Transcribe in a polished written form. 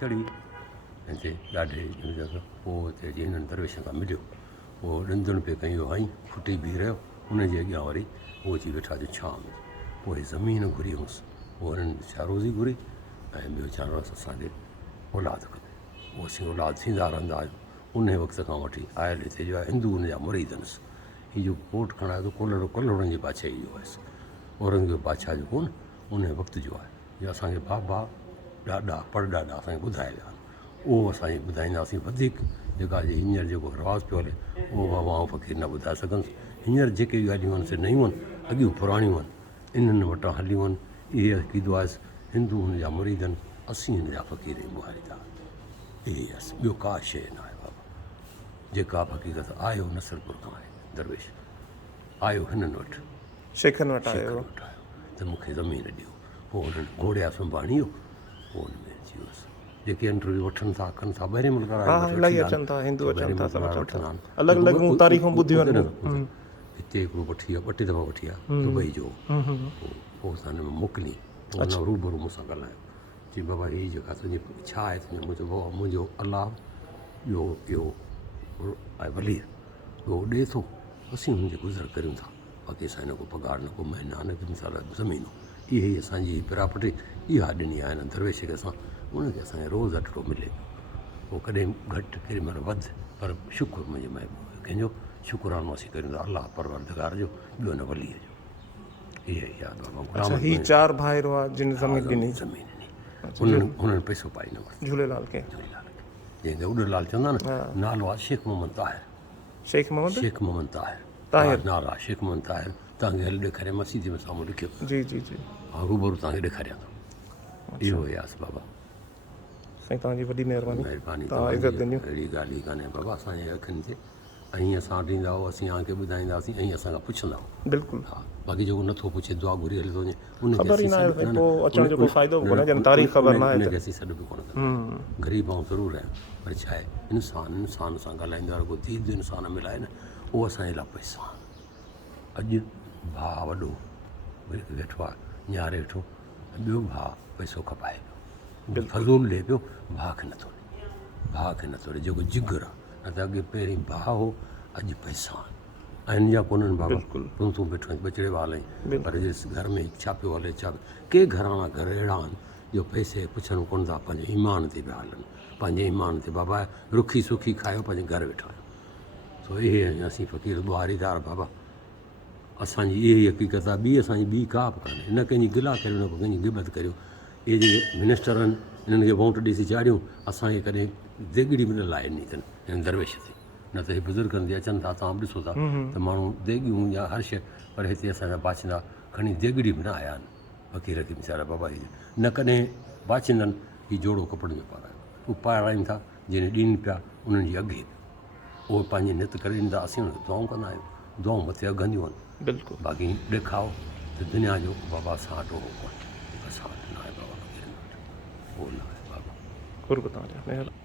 चढ़ी हिते ॾाढे पोइ हिते जीअं हिननि दरवेश खां मिलियो पोइ ॾंदुनि पिए कयूं हई फुटी बीह रहियो हुनजे अॻियां वरी उहो अची वेठा जो छांव में पोइ ज़मीन घुरी हुअसि पोइ हुननि छा रोज़ी घुरी ऐं ॿियो चवणोसि असांखे औलाद खपे उहो असीं औलाद थींदा रहंदा आहियूं उन वक़्त खां वठी आयल हिते जो आहे हिंदू हुनजा मुरीदनसि हीअ जो कोट खणायो त कलरनि जी बादशाही जो हुयसि औरंगज़ेब बादशाह जो कोन उन वक़्त जो आहे जो असांखे बाबा ॾाढा परॾाॾा असांखे ॿुधाए विया उहो असांखे ॿुधाईंदासीं वधीक जेका हींअर जेको रवाज़ु पियो हले उहो बाबा ऐं फ़क़ीर न ॿुधाए सघंसि हींअर जेके ॻाल्हियूं आहिनि से नयूं आहिनि अॻियूं पुराणियूं आहिनि इन्हनि वटां हलियूं आहिनि इहे अक़ीदो आहे हिंदू हुनजा मुरीदनि असीं हिनजा फ़क़ीर मुहारीदा इहे आहे ॿियो का शइ न आहे बाबा जेका हक़ीक़त आयो नसलपुर खां आहे दरवेश आयो हिननि वटि शेखनि वटि आयो त मूंखे ज़मीन ॾियो पोइ हुननि घोड़िया संभाणी वियो पोइ हुन में अची वियुसि जेके इंटरव्यू वठनि था कनि था ॿाहिरि मुल्क इलाही अचनि था हिंदू अचनि था सभु अचनि वठंदा था आहिनि अलॻि अलॻि तारीख़ूं ॿुधियूं आहिनि हिते हिकिड़ो वठी वियो ॿ टे दफ़ा वठी विया दुबई जो पोइ असां हिन में मोकिली पोइ हुन रूबरू मूंसां ॻाल्हायो चई बाबा हीअ जेका तुंहिंजी छा आहे तुंहिंजो मुंहिंजो बाबा मुंहिंजो अलाह इहो आहे वली उहो ॾिए थो असीं हुनजे गुज़र करियूं था बाक़ी असां हिन को पघार न को महीना न को मिसाल ज़मीनूं इहे ई असांजी पिरापटी इहा ॾिनी आहे हिन दरवेश खे असां उनखे असांखे रोज़ु अटड़ो मिले पोइ कॾहिं घटि केॾी महिल वधि पर शुकुरु मुंहिंजे महबूब कंहिंजो शुकुरानो असीं करियूं था अलाह परवरदिगार जो ॿियो न वलीअ जो इहा ई आहे बाबा ही 4 भाइर हुआ जिन ज़मीन ॾिनी ज़मीन ॾिनी हुननि पैसो पाई न वरितो झूलेलाल खे जंहिंखे उॾलाल चवंदा न नालो आहे शेख मोहम्मद ताहिर शेख मोहम्मद ताहिर नालो आहे शेख मोहम्मद ताहिर तव्हांखे हल ॾेखारियां मसीद में साम्हूं लिखियो जी जी जी हा रूबरू तव्हांखे ॾेखारियां थो इहो ई आहे बाबा साईं तव्हांजी वॾी महिरबानी तव्हां इज़त ॾिनियो अहिड़ी ॻाल्हि ई कान्हे बाबा असांजे अखियुनि ते ऐं असां ॾींदा हुआ असीं तव्हांखे ॿुधाईंदासीं ऐं असां खां पुछंदा हुआ बिल्कुलु हा बाक़ी जेको नथो पुछे दुआ घुरी हली थो वञे ख़बर ई न आहे पोइ अचण जो कोई फ़ाइदो कोन्हे जन तारीख़ ख़बर न आहे उनखे असीं सॾु बि कोन कंदा ग़रीब ऐं ज़रूरु आहियूं पर छा आहे इंसान सां ॻाल्हाईंदो आहे को दीद इंसान मिलाए न उहो असांजे लाइ पैसा अॼु भाउ वॾो वेठो आहे न्यारे वेठो ॿियो भाउ पैसो खपाए पियो फज़ूल ॾिए पियो भाउ खे नथो ॾे जेको जिगर आहे न त अॻे पहिरीं भाउ हो अॼु पैसा ऐं हिन जा कोन्हनि बाबा तूं वेठो आहीं बचिड़े वाल आहीं पर जे घर में छा पियो हले छा के घराणा घर अहिड़ा आहिनि जो पैसे पुछनि कोन था पंहिंजे ईमान ते पिया हलनि पंहिंजे ईमान ते बाबा रुखी सुखी खायो पंहिंजे घर वेठा आहियूं सो इहे असीं फ़क़ीर ॿुहारीदार बाबा असांजी इहा ई हक़ीक़त आहे ॿी असांजी ॿी का बि कान्हे न कंहिंजी गिला करियो न कंहिंजी गिबत करियो इहे जेके मिनिस्टर आहिनि हिननि खे वोट ॾिसी चाढ़ियूं असांखे कॾहिं देगिड़ी बि न लाहे ॾिनी अथनि हिन दरवेश ते न त हे बुज़ुर्गनि ते अचनि था तव्हां बि ॾिसो था त माण्हू देगियूं या हर शइ पर हिते असांजा बाचिंदा खणी देगिड़ी बि न आया आहिनि फ़क़ीर खे वीचारा बाबा जी न कॾहिं बाचिंदनि हीउ जोड़ो कपिड़नि जो पारायो उहे पाराइनि था जंहिं ॾियनि पिया उन्हनि जी अॻे उहे पंहिंजी नित करे ॾींदा असीं हुनखे दुआऊं कंदा आहियूं दुआऊं मथे अघंदियूं आहिनि बिल्कुलु बाक़ी ॾेखाओ त दुनिया जो बाबा असां वटि उहो कोन्हे असां वटि न आहे बाबा फ़क़ीर वटि उहो न आहे बाबा क़ुर्ब तव्हांजा महिरबानी